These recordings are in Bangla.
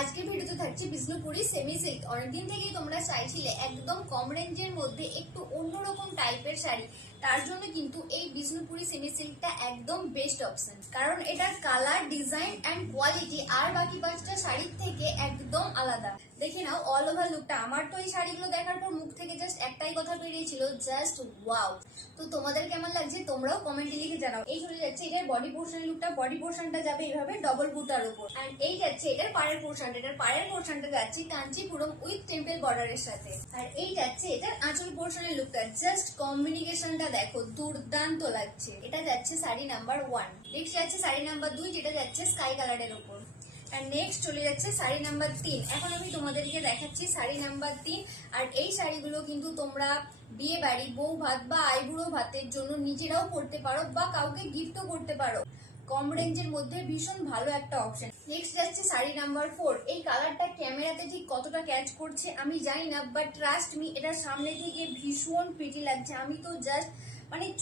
আজকের ভিডিওতে থাকছে বিষ্ণুপুরি সেমি সিল্ক। অনেকদিন থেকেই তোমরা চাইছিলে একদম কম রেঞ্জের মধ্যে একটু অন্যরকম টাইপের শাড়ি, তার জন্য কিন্তু এই বিষ্ণুপুরি সেমি সিল্কটা একদম বেস্ট অপশন। কারণ এটার কালার, ডিজাইন এন্ড কোয়ালিটি আর বাকি পাঁচটা শাড়ির থেকে একদম আলাদা। দেখে নাও অল ওভার লুকটা। আমার তো এই শাড়িগুলো দেখার পর মুখ থেকে জাস্ট একটাই কথা বেরিয়েছিল, জাস্ট ওয়াও। তো তোমাদের কেমন লাগছে তোমরাও কমেন্টে লিখে জানাও। এই চলে যাচ্ছে এটার বডি পোর্শন লুকটা। বডি পোর্শনটা যাবে এইভাবে ডবল বুটার উপর, এন্ড এই যাচ্ছে এটার পাড়ের পোর্শনটা। এটার পাড়ের পোর্শনটা যাচ্ছে কাঞ্চিপুরম উইথ টেম্পল বর্ডারের সাথে। আর এই যাচ্ছে এটার আঁচল পোর্শনের লুকটা। জাস্ট কম্বিনেশনটা দেখো, দুর্দান্ত লাগছে। এটা যাচ্ছে শাড়ি নাম্বার 1। নেক্সট যাচ্ছে শাড়ি নাম্বার 2, যেটা যাচ্ছে স্কাই কালারের উপর। আর নেক্সট চলে যাচ্ছে শাড়ি নাম্বার 3। এখন আমি তোমাদেরকে দেখাচ্ছি শাড়ি নাম্বার 3। আর এই শাড়িগুলো কিন্তু তোমরা বিয়ে বাড়ি, বউ ভাত বা আইবুড়ো ভাতের জন্য নিজেরাও পরতে পারো বা কাউকে গিফটও করতে পারো। কম রেঞ্জের মধ্যে ভীষণ ভালো একটা অপশন। নেক্সট যাচ্ছে শাড়ি নাম্বার 4। এই কালারটা ক্যামেরাতে ঠিক কতটা ক্যাচ করছে আমি জানি না, বাট ট্রাস্ট মি, এটা সামনে থেকে ভীষণ প্রিটি লাগছে। আমি তো জাস্ট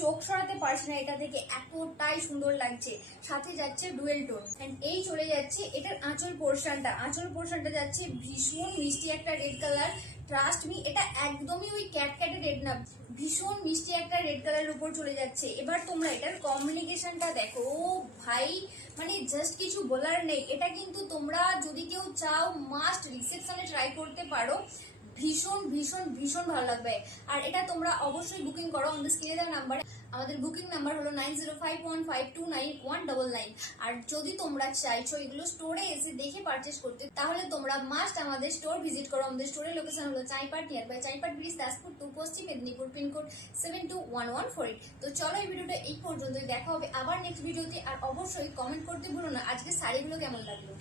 চোখ সরাতে পারছি না, এটা থেকে এতটাই সুন্দর লাগছে। সাথে যাচ্ছে ডুয়েল টোন। এন্ড এই চলে যাচ্ছে এটার আঁচল পোর্শনটা। আঁচল পোর্শনটা যাচ্ছে ভীষণ মিষ্টি একটা রেড কালার। ট্রাস্ট মি, এটা একদমই ওই ক্যাটক্যাটে রেড না, ভীষণ মিষ্টি একটা রেড কালারের উপর চলে যাচ্ছে। এবার তোমরা এটার কম্বিনেশনটা দেখো, ও ভাই, জাস্ট কিছু বলার নেই। এটা কিন্তু তোমরা যদি কেউ চাও মাস্ট রিসেপশনে ট্রাই করতে পারো। ভীষণ ভীষণ ভীষণ ভালো লাগবে। আর এটা তোমরা অবশ্যই বুকিং করো অন দ্য স্ক্রিনে দেওয়া নাম্বারে। আমাদের বুকিং নাম্বার হলো 9051529199। আর যদি তোমরা চাইছো এগুলো স্টোরে এসে দেখে পারচেস করতে, তাহলে তোমরা মাস্ট আমাদের স্টোর ভিজিট করো। আমাদের স্টোরের লোকেশন হলো চাইপাট, near by চাইপাট bridge, Daspur 2, Paschim Medinipur, pin code 721148। তো চলো এই ভিডিওটা এই পর্যন্তই, দেখা হবে আবার নেক্সট ভিডিওতে। আর অবশ্যই কমেন্ট করতে ভুলো না আজকে শাড়িগুলো কেমন লাগলো।